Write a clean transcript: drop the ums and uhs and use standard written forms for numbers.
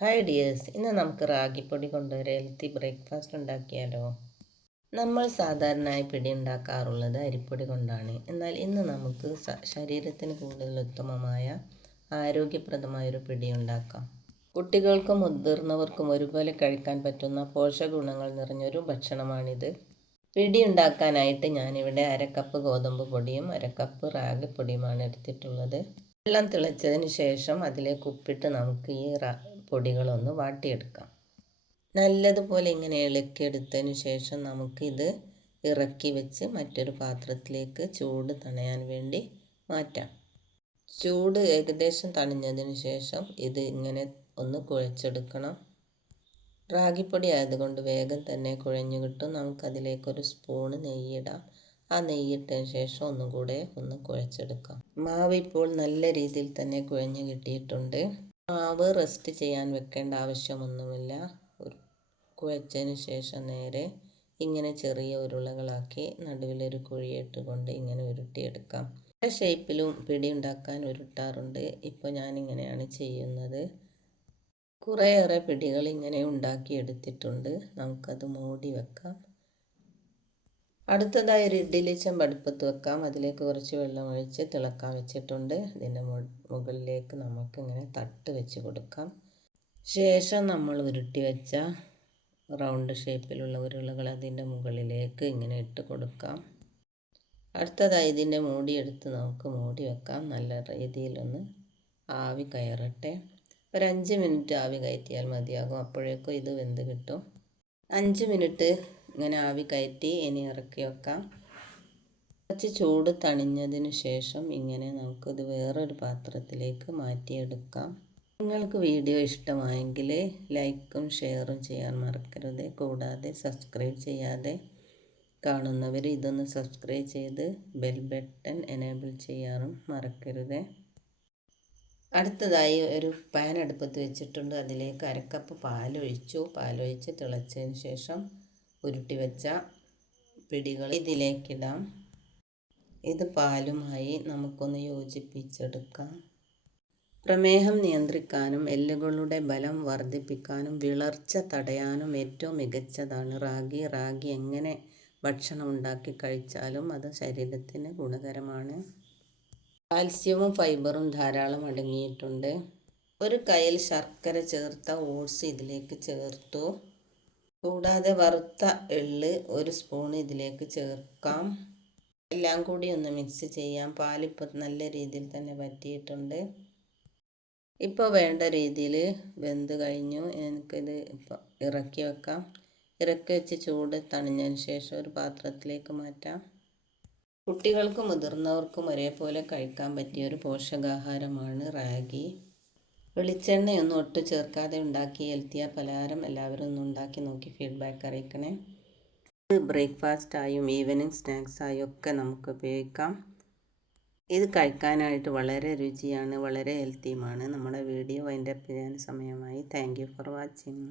Hi dears, ഇന്ന് നമുക്ക് റാഗിപ്പൊടി കൊണ്ടൊരു ഹെൽത്തി ബ്രേക്ക്ഫാസ്റ്റ് ഉണ്ടാക്കിയാലോ. നമ്മൾ സാധാരണയായി പിടി ഉണ്ടാക്കാറുള്ളത് അരിപ്പൊടി കൊണ്ടാണ്. എന്നാൽ ഇന്ന് നമുക്ക് ശരീരത്തിന് കൂടുതൽ ഉത്തമമായ ആരോഗ്യപ്രദമായൊരു പിടി ഉണ്ടാക്കാം. കുട്ടികൾക്കും മുതിർന്നവർക്കും ഒരുപോലെ കഴിക്കാൻ പറ്റുന്ന പോഷകഗുണങ്ങൾ നിറഞ്ഞൊരു ഭക്ഷണമാണിത്. പിടി ഉണ്ടാക്കാനായിട്ട് ഞാനിവിടെ 1/2 കപ്പ് ഗോതമ്പ് പൊടിയും 1/2 കപ്പ് റാഗിപ്പൊടിയുമാണ് എടുത്തിട്ടുള്ളത്. വെള്ളം തിളച്ചതിന് ശേഷം അതിലേക്ക് ഉപ്പിട്ട് നമുക്ക് ഈ പൊടികളൊന്ന് വാട്ടിയെടുക്കാം. നല്ലതുപോലെ ഇങ്ങനെ ഇളക്കിയെടുത്തതിന് ശേഷം നമുക്കിത് ഇറക്കി വെച്ച് മറ്റൊരു പാത്രത്തിലേക്ക് ചൂട് തണയാൻ വേണ്ടി മാറ്റാം. ചൂട് ഏകദേശം തണിഞ്ഞതിന് ശേഷം ഇത് ഇങ്ങനെ ഒന്ന് കുഴച്ചെടുക്കണം. റാഗിപ്പൊടി ആയതുകൊണ്ട് വേഗം തന്നെ കുഴഞ്ഞു കിട്ടും. നമുക്കതിലേക്കൊരു സ്പൂണ് നെയ്യിടാം. ആ നെയ്യിട്ടതിന് ശേഷം ഒന്നും കൂടെ ഒന്ന് കുഴച്ചെടുക്കാം. മാവ് ഇപ്പോൾ നല്ല രീതിയിൽ തന്നെ കുഴഞ്ഞു കിട്ടിയിട്ടുണ്ട്. മാവ് റെസ്റ്റ് ചെയ്യാൻ വെക്കേണ്ട ആവശ്യമൊന്നുമില്ല. കുഴച്ചതിന് ശേഷം നേരെ ഇങ്ങനെ ചെറിയ ഉരുളകളാക്കി നടുവിലൊരു കുഴിയിട്ടുകൊണ്ട് ഇങ്ങനെ ഉരുട്ടിയെടുക്കാം. പല ഷേപ്പിലും പിടി ഉണ്ടാക്കാൻ ഉരുട്ടാറുണ്ട്. ഇപ്പോൾ ഞാനിങ്ങനെയാണ് ചെയ്യുന്നത്. കുറേയേറെ പിടികൾ ഇങ്ങനെ ഉണ്ടാക്കിയെടുത്തിട്ടുണ്ട്. നമുക്കത് മൂടി വെക്കാം. അടുത്തതായി ഒരു ഇഡ്ഡലി ചെമ്പ് അടുപ്പത്ത് വെക്കാം. അതിലേക്ക് കുറച്ച് വെള്ളം ഒഴിച്ച് തിളക്കാൻ വെച്ചിട്ടുണ്ട്. ഇതിൻ്റെ മുകളിലേക്ക് നമുക്കിങ്ങനെ തട്ട് വെച്ച് കൊടുക്കാം. ശേഷം നമ്മൾ ഉരുട്ടി വെച്ച റൗണ്ട് ഷേപ്പിലുള്ള ഉരുളകൾ അതിൻ്റെ മുകളിലേക്ക് ഇങ്ങനെ ഇട്ട് കൊടുക്കാം. അടുത്തതായി ഇതിൻ്റെ മൂടിയെടുത്ത് നമുക്ക് മൂടി വെക്കാം. നല്ല രീതിയിലൊന്ന് ആവി കയറട്ടെ. ഒരു 5 മിനിറ്റ് ആവി കയറ്റിയാൽ മതിയാകും. അപ്പോഴേക്കും ഇത് വെന്ത് കിട്ടും. 5 മിനിറ്റ് ഇങ്ങനെ ആവി കയറ്റി ഇനി ഇറക്കി വെക്കാം. കുറച്ച് ചൂട് തണിഞ്ഞതിന് ശേഷം ഇങ്ങനെ നമുക്കിത് വേറൊരു പാത്രത്തിലേക്ക് മാറ്റിയെടുക്കാം. നിങ്ങൾക്ക് വീഡിയോ ഇഷ്ടമായെങ്കിൽ ലൈക്കും ഷെയറും ചെയ്യാൻ മറക്കരുത്. കൂടാതെ സബ്സ്ക്രൈബ് ചെയ്യാതെ കാണുന്നവർ ഇതൊന്ന് സബ്സ്ക്രൈബ് ചെയ്ത് ബെൽ ബട്ടൺ എനേബിൾ ചെയ്യാനും മറക്കരുത്. അടുത്തതായി ഒരു പാൻ അടുപ്പത്ത് വെച്ചിട്ടുണ്ട്. അതിലേക്ക് 1/2 കപ്പ് പാലൊഴിച്ച് തിളച്ചതിന് ശേഷം ഉരുട്ടി വെച്ച പിടികൾ ഇതിലേക്കിടാം. ഇത് പാലുമായി നമുക്കൊന്ന് യോജിപ്പിച്ചെടുക്കാം. പ്രമേഹം നിയന്ത്രിക്കാനും എല്ലുകളുടെ ബലം വർദ്ധിപ്പിക്കാനും വിളർച്ച തടയാനും ഏറ്റവും മികച്ചതാണ് റാഗി. റാഗി എങ്ങനെ ഭക്ഷണം ഉണ്ടാക്കി കഴിച്ചാലും അത് ശരീരത്തിന് ഗുണകരമാണ്. കാൽസ്യവും ഫൈബറും ധാരാളം അടങ്ങിയിട്ടുണ്ട്. ഒരു കയ്യിൽ ശർക്കര ചേർത്ത ഓട്സ് ഇതിലേക്ക് ചേർത്തു. കൂടാതെ വറുത്ത എള്ള് 1 സ്പൂൺ ഇതിലേക്ക് ചേർക്കാം. എല്ലാം കൂടി ഒന്ന് മിക്സ് ചെയ്യാം. പാലിപ്പോൾ നല്ല രീതിയിൽ തന്നെ വറ്റിയിട്ടുണ്ട്. ഇപ്പോൾ വേണ്ട രീതിയിൽ വെന്ത് കഴിഞ്ഞു. എനിക്കിത് ഇപ്പോൾ ഇറക്കി വെക്കാം. ഇറക്കി വെച്ച് ചൂട് തണിഞ്ഞതിന് ശേഷം ഒരു പാത്രത്തിലേക്ക് മാറ്റാം. കുട്ടികൾക്കും മുതിർന്നവർക്കും ഒരേപോലെ കഴിക്കാൻ പറ്റിയ ഒരു പോഷകാഹാരമാണ് റാഗി. വെളിച്ചെണ്ണയൊന്നും ഒട്ടും ചേർക്കാതെ ഉണ്ടാക്കി ഹെൽത്തിയ പലഹാരം എല്ലാവരും ഒന്ന് ഉണ്ടാക്കി നോക്കി ഫീഡ്ബാക്ക് അറിയിക്കണേ. ഇത് ബ്രേക്ക്ഫാസ്റ്റായും ഈവനിങ് സ്നാക്സായും ഒക്കെ നമുക്ക് ഉപയോഗിക്കാം. ഇത് കഴിക്കാനായിട്ട് വളരെ രുചിയാണ്, വളരെ ഹെൽത്തിയുമാണ്. നമ്മുടെ വീഡിയോ വൈൻഡപ്പ് ചെയ്യാൻ സമയമായി. Thank you for watching.